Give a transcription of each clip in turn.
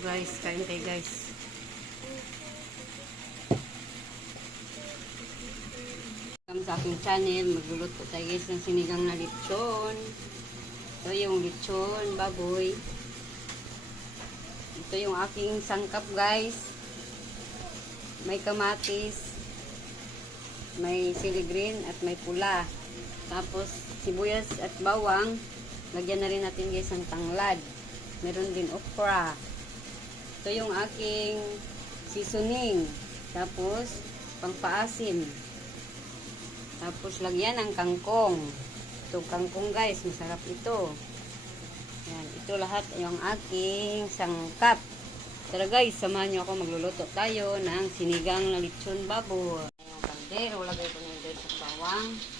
guys, kain tayo guys. Welcome sa aking channel. Magluluto tayo guys ng sinigang na lechon. Ito yung lechon, baboy. Ito yung aking sangkap guys. May kamatis. May sili green at may pula. Tapos sibuyas at bawang. Lagyan na rin natin guys ng tanglad. Meron din okra. Ito yung aking seasoning. Tapos, pangpaasim. Tapos, lagyan ng kangkong. Ito, kangkong guys. Masarap ito. Yan. Ito lahat yung aking sangkap. Tara guys, samahan nyo ako. Magluluto tayo ng sinigang na lechon baboy. Yung kaldero, lagay ko na yung sa. Bawang.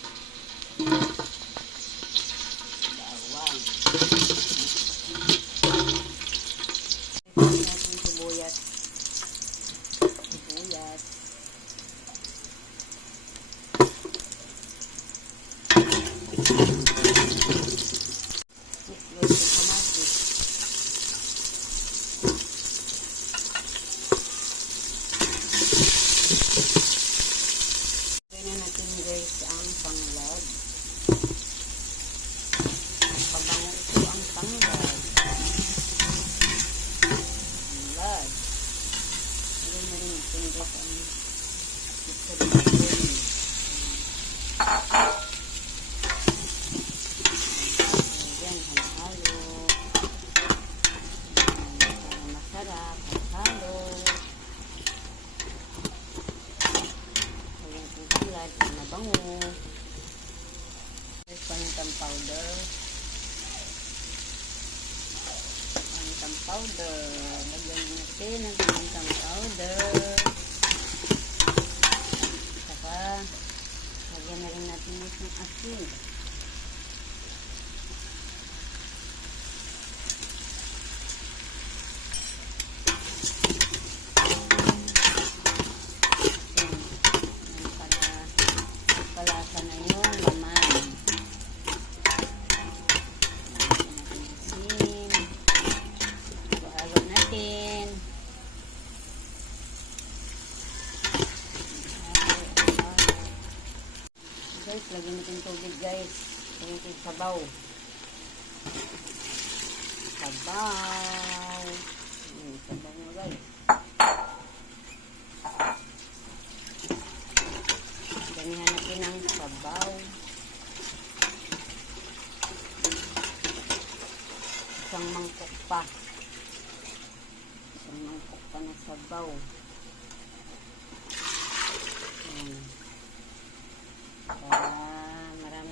Yeah. Powder. Lagyan natin ang panitang powder. Saka, lagyan na rin natin yung asin. Ayan. Ayan, para palasa na yung laman. Lagyan natin asin. Halo natin. Halo, halo. Guys, lagyan natin tubig guys. Lagyan natin sabaw. Sabaw. Hmm, sabaw na guys. Ganihan natin ang sabaw. Isang mangkok pa. Isang mangkok pa na sabaw. Ayan. Para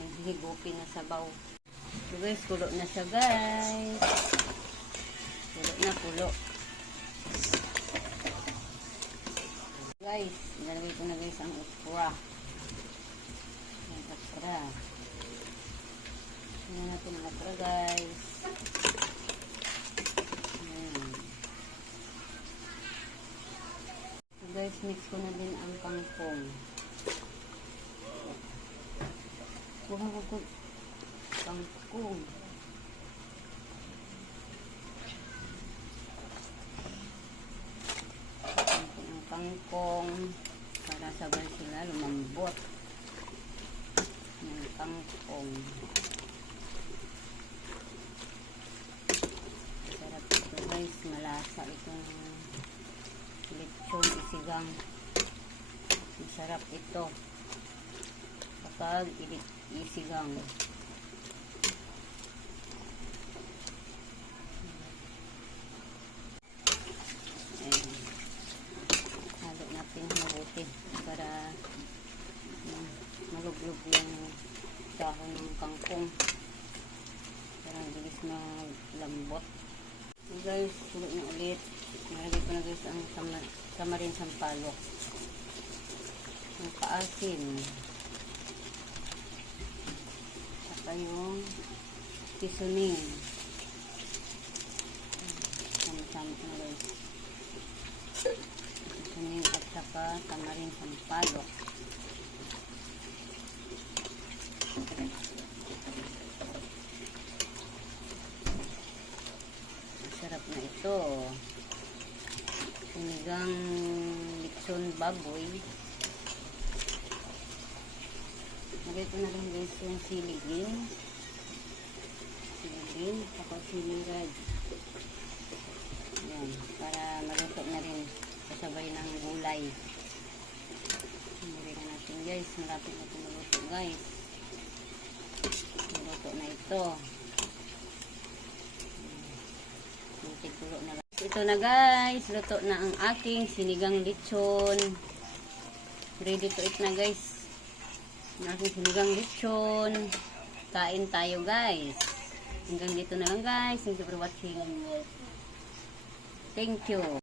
maraming higupin na sabaw. So guys, kulo na siya guys. Kulo na, kulo. Guys, nalagay ko na guys ang okra. Ang okra. Tingnan natin ang okra guys. So guys, mix ko na din ang kangkong. Ko kangkong. ang kangkong para sabay sila lumambot. Ng kangkong sarap ito guys. Malasa itong lechon isigang. Masarap ito kapag i- isigang. Ayan. halo natin mabuti para um, maluglog yung dahon ng kangkong. Para ang bilis maglambot so guys sulit na ulit. Nalagay ko na guys ang sama, tamarin sampalok. Ang paasin saka yung seasoning sama-sama na guys seasoning at saka tamarin sampalok. Masarap na ito. Sinigang lechon baboy. Lagay ko na lang guys yung sili green. Tapos sili red. Yan, para maluto na rin kasabay ng gulay. Lagay na natin guys, malapit na ito maluto guys. Maluto na ito. Muntik tulo na lang. Ito na guys, luto na ang aking sinigang lechon. Ready to eat na guys. Ang aking sinigang lechon. Kain tayo guys. Hanggang dito na lang guys. Thank you for watching. Thank you.